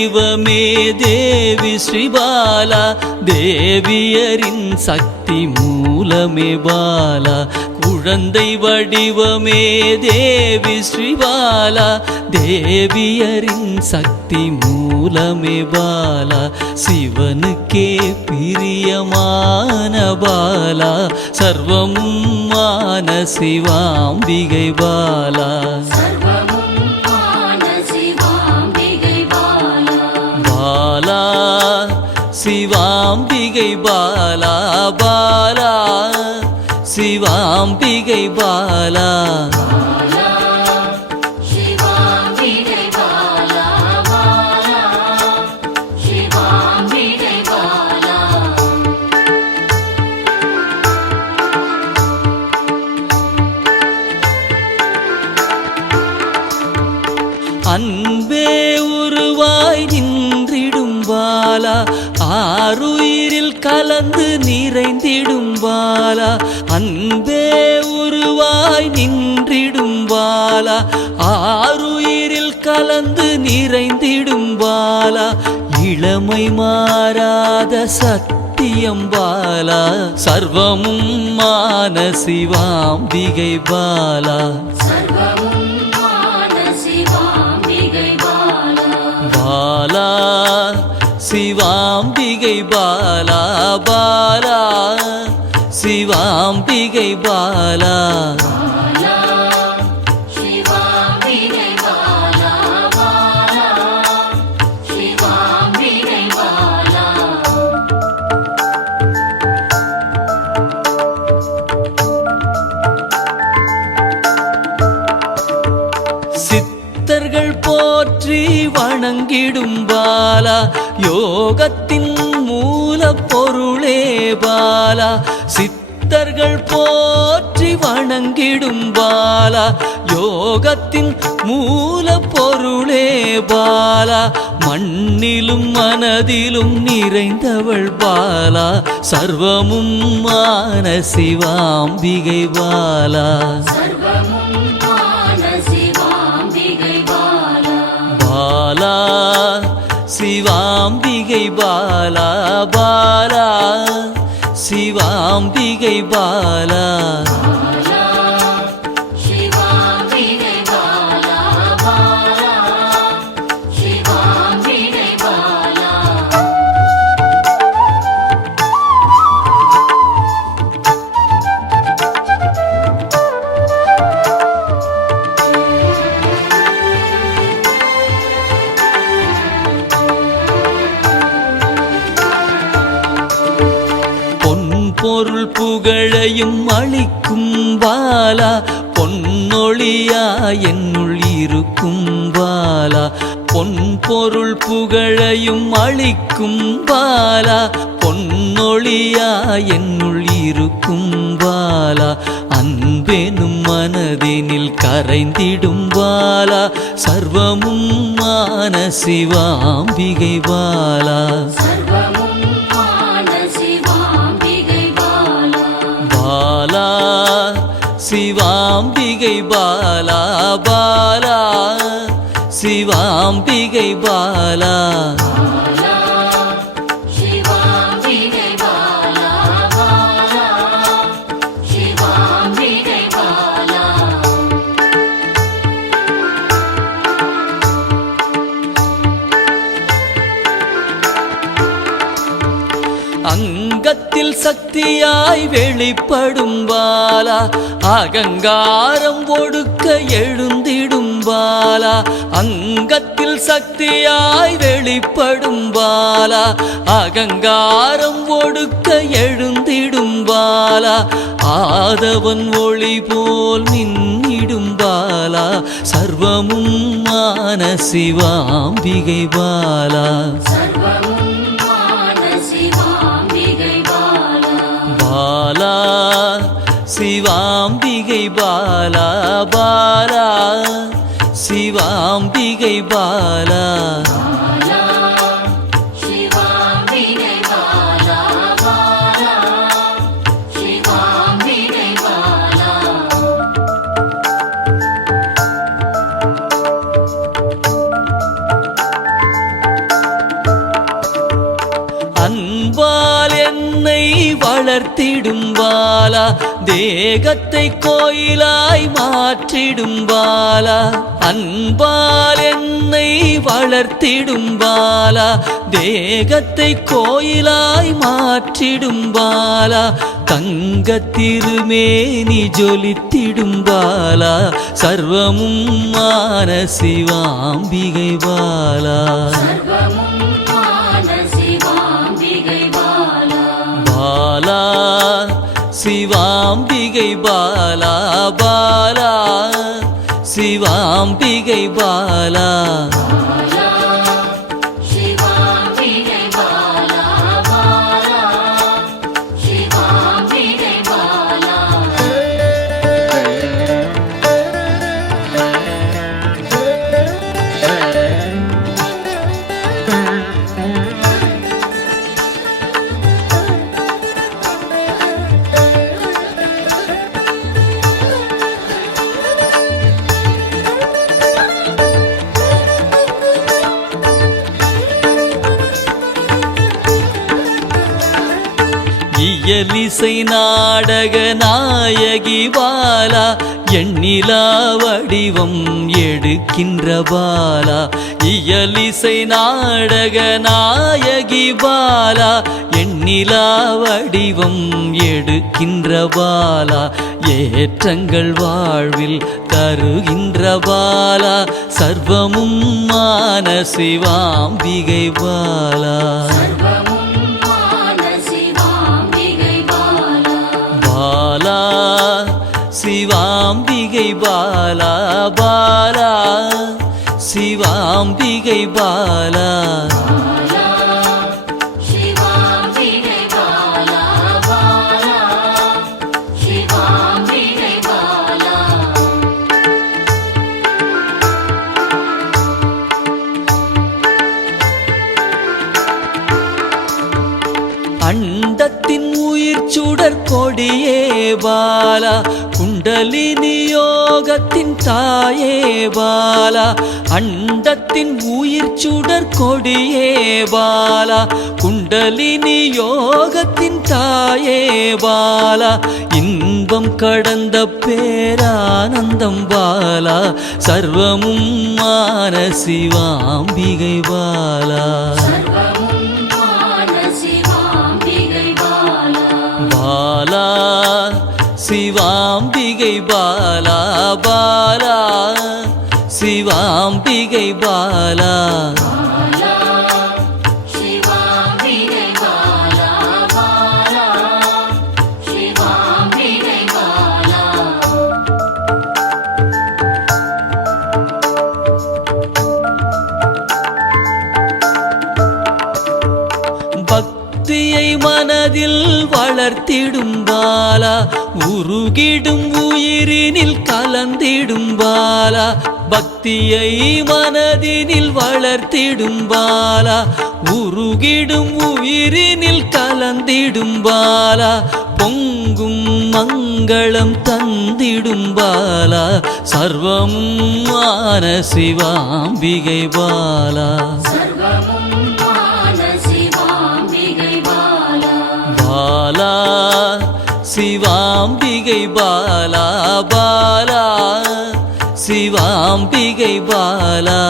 வடிவமே தேவி ஸ்ரீபாலா, தேவியரின் சக்தி மூலமே பாலா. குழந்தை வடிவமே தேவி ஸ்ரீபாலா, தேவியரின் சக்தி மூலமே பாலா. சிவனுக்கே பிரியமான பாலா, சர்வமும் மான சிவாம்பிகை பாலா. பாலா சிவாம்பிகை பாலா, பாலா சிவாம்பிகை பாலா. அன்பே உருவாய் நின்றிடும் பாலா, ஆருயிரில் கலந்து நிறைந்திடும் பாலா. அன்பே உருவாய் நின்றிடும் பாலா, ஆருயிரில் கலந்து நிறைந்திடும் பாலா. இளமை மாறாத சத்தியம் பாலா, சர்வமும் மான சிவாம்பிகை பாலா. பாலா சிவாம்பிகை பாலா, பாலா சிவாம்பிகை பாலா. சித்தர்கள் போற்றி வணங்கிடும் பாலா, யோகத்தின் மூல பொருளே பாலா. சித்தர்கள் போற்றி வணங்கிடும் பாலா, யோகத்தின் மூல பொருளே பாலா. மண்ணிலும் மனதிலும் நிறைந்தவள் பாலா, சர்வமும் மான சிவாம்பிகை பாலா. பாலா சிவாம்பிகை பாலா, பாலா சிவாம்பிகை பாலா. பொருள் புகழையும் அளிக்கும் பாலா, பொன்னொழியா என்னுள் இருக்கும் பாலா. பொன் பொருள் புகழையும் அளிக்கும் பாலா, பொன்னொழியா என்னுள் இருக்கும் பாலா. அன்பெனும் மனதினில் கரைந்திடும் பாலா, சர்வமும் மான சிவாம்பிகை பாலா. பாலா சிவாம்பிகை பாலா, பாலா சிவாம்பிகை பாலா. அங்கத்தில் சக்தியாய் வெளிப்படும் பாலா, அகங்காரம் ஒடுக்க எழுந்திடும் பாலா. அங்கத்தில் சக்தியாய் வெளிப்படும் பாலா, அகங்காரம் ஒடுக்க எழுந்திடும் பாலா. ஆதவன் ஒளி போல் மின்னிடும் பாலா, சர்வமும் மான சிவாம்பிகை பாலா. பாலா சிவாம்பிகை பாலா, பாலா சிவாம்பிகை பாலா. வளர்த்திடும் பாலா தேகத்தை கோயிலாய் மாற்றிடும் பாலா அன்பால் என்னை வளர்த்திடும் பாலா தேகத்தை கோயிலாய் மாற்றிடும் பாலா தங்க திருமேனி ஜொலித்திடும் பாலா சர்வமும் மான சிவாம்பிகை பாலா பாலா சிவாம்பிகை பாலா பாலா சிவாம்பிகை பாலா இயலிசை நாடக நாயகி பாலா எண்ணிலா வடிவம் எடுக்கின்ற பாலா இயலிசை நாடக நாயகி பாலா எண்ணிலா வடிவம் எடுக்கின்ற பாலா ஏற்றங்கள் வாழ்வில் தருகின்ற பாலா சர்வமும் மான சிவாம்பிகை பாலா பாலா சிவாம்பிகை பாலா பாலா சிவாம்பிகை பாலா அண்டத்தின் உயிர் சுடர் கொடியே பாலா குண்டலினி யோகத்தின் தாயே பாலா அண்டத்தின் உயிர் சுடர் கொடியே பாலா குண்டலினி யோகத்தின் தாயே பாலா இன்பம் கடந்த பேரானந்தம் பாலா சர்வமும் மான சிவாம்பிகை பாலா பாலா சிவாம்பிகை பாலா பாலா சிவாம்பிகை பாலா பக்தியை மனதில் வளர்த்திடும் பாலா உருகிடும் உயிரினில் கலந்திடும் பாலா பக்தியை மனதினில் வளர்த்திடும் பாலா உருகிடும் உயிரினில் கலந்திடும் பாலா பொங்கும் மங்களம் தந்திடும் பாலா சர்வமும் மான சிவாம்பிகை பாலா பாலா சிவாம்பிகை பாலா பாலா சிவாம்பிகை பாலா